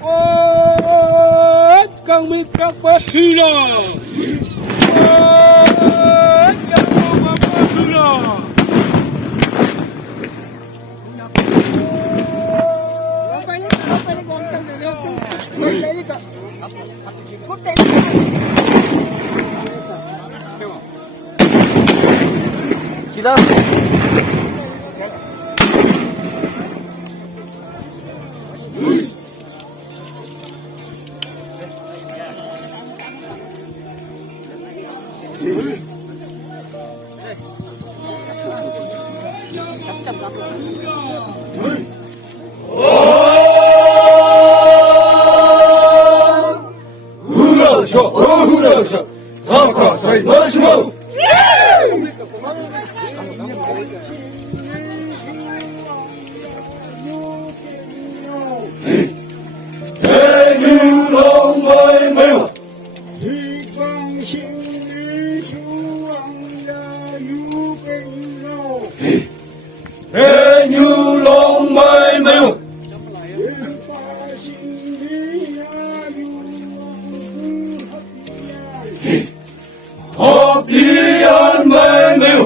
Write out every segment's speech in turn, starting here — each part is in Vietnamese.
Ôi, càng bị các bác khi nào. Ôi, càng bị các bác khi nào. Sila. Hurra! Haka say Mashmo! Hey, you long my mail! Thì con xin lý xuống ông gia du kinh nô. Hey, you long my mail! Yên ta xin lý gia du ông cứ hấp dài. Happy on my mail!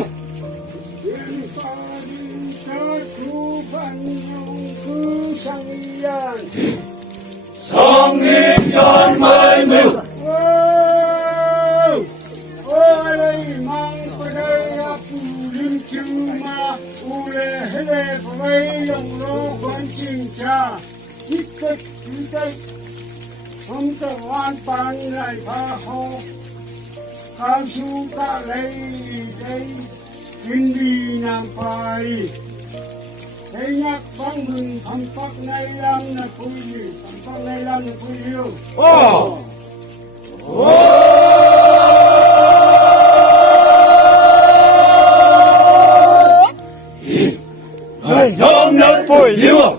Yên ta đi sát khu văn nhông cứ sang gian. Song on my mail! Ôi đây mang qua đây phụ linh chư ma u lê hê lê phải lòng lô quan trình cha chích cách chú đây không thể hoàn toàn lại phá hồ cao su ta lấy đây kinh đi nam phải thấy nhắc vang mừng thằng phát này làm là vui thằng phát này làm là vui yêu Nhóm nhất phổi liêu!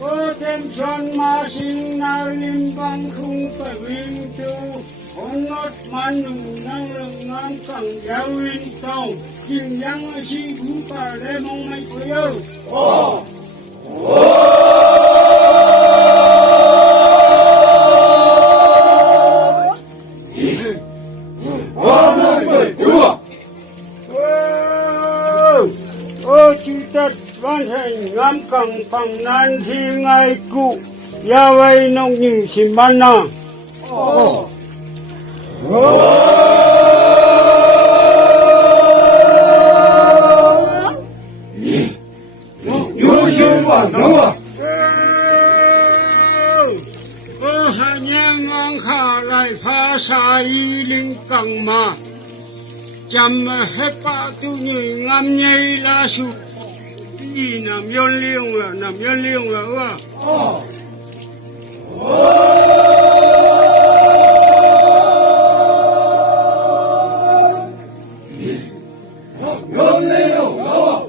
Ô tên son ma sinh na lim băng không phải viên châu hôn nốt man nụ năng lượng ngang cẳng giáo viên tông chìm yang si cú bà lê mong mây của yêu ô chư tất văn hành ngắm cẳng bằng nan thi ngay cụ ya vây nông như xin ban na Yêu xin hoàn nông à! ô hà nhang ngang khả lại phá xa y linh cẳng mà chăm hết ba tu như ngắm nhây la su đi nằm yon liêng là Nhóm lên đâu đâu!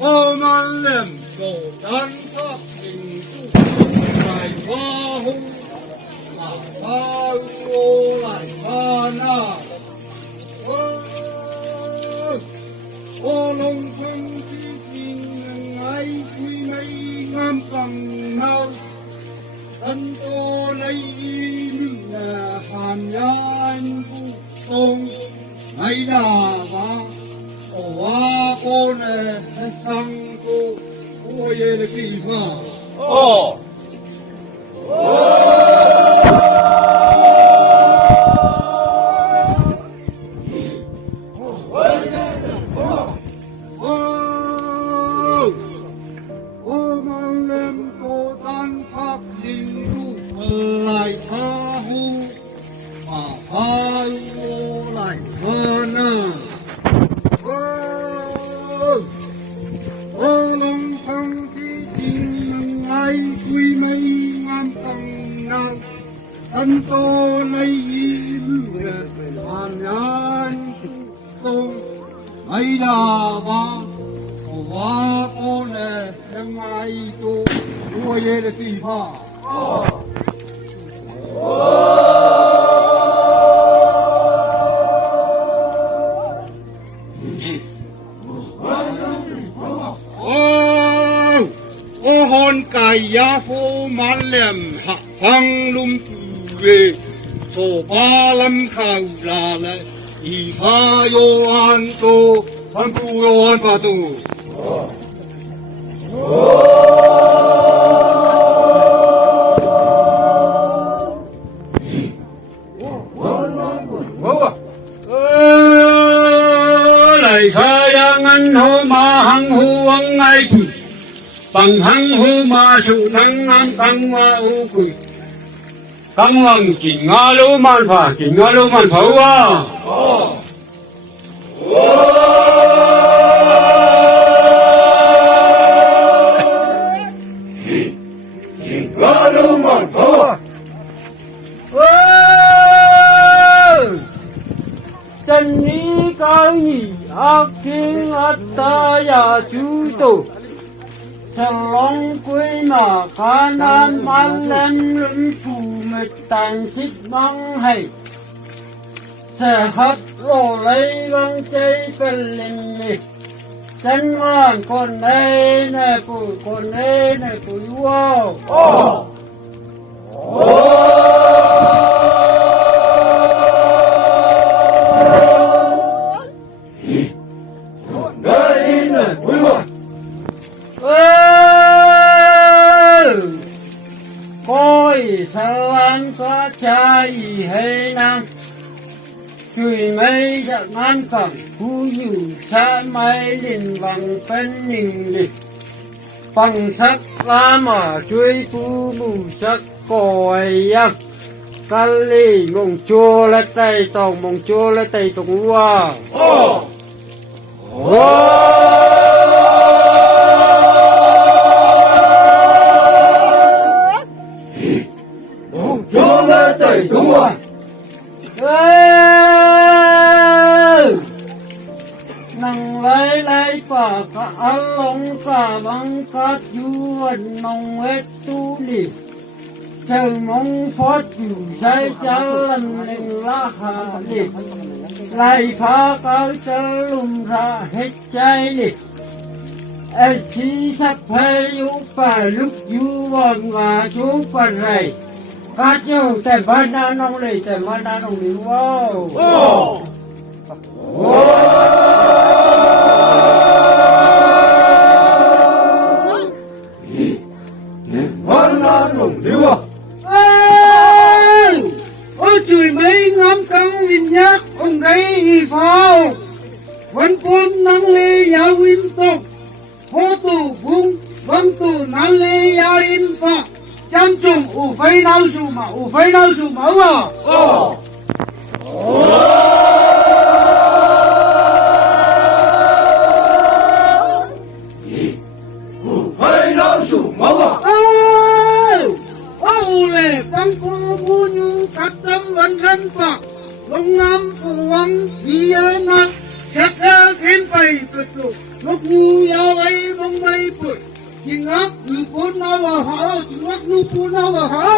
ô man lem cổ đan pháp hình tu lại hoa hung mà pha ô lại pha na ô long phân phi tin ai quy mây ngam bằng nào thân tô lấy mừng là hàm nhan phụ tôn hay là va hoa cô nè sang cô ye là kỳ phà ô mang lên cô tan pháp linh tu lại pha hu mà pha ô lại pha na ô long phong khi tình nâng ai quy mây ngoan tầng nào thân tô lấy mưa hoàn nhan tô ấy đà ba hoa cô nè em ai tô mua ye là gì pha อนกายยาโฟมันเล่มหักฟังลุมตูเรโซปาลัมข้าวลาเลอีฟาโยอันโตพันกูโยอันปาตูSayangan ho mahang huwang ay tuy Panghang ho masunang ang kangwa ukoy Kangwang kingaluman pa wa Kingaluman pa wa Chân lý cái gì ác thiên ác ta ya chú tổ Thật lòng quê mà khá nan man lên lưng phù mệt tàn xích băng hay Sẽ hát lộ lấy băng chơi bên linh nì Chân ngoan con ê nè bùi vô Coi sao anh có trai hay năng Chùi mây giận ngăn cẳng Cú dù xa mây linh bằng phân nhìn lịch Bằng sắc lá mà chuối phú mù sắc còi yắc Cá lì mông chua lá tay tòng mông chua lá tay tòng hoa Cho lê tẩy đúng rồi Nang lấy pa ka along ka bang ka juan nong et tu li Sao mong phót dù say chalan lên la ha li Lại phá cao chân lùm ra hết cháy li Ê xí sắp hay yu pa lúc yu vòng và chú pa rầy Cá châu tè ban na nong li wow Văn na nồng điêu à Ôi trời mấy ngắm căng vinh nhắc ông đây y phao Vẫn phun năng lê giáo in tộc Hô tù phung vâng tù năng lê giáo in phạ Chăm trùng ủ phây nào dù mà à Phải nói dù máu à Ô lệ băng cô bu như cắt tâm văn rân phạ Long ngắm phù vắng đi ơi nặng Chắc ra khen bày cực lục Lúc nhu yao ấy bông bay bụi Chỉ ngắp từ bốn nào vào hả Chỉ ngắp nu bốn nào vào hả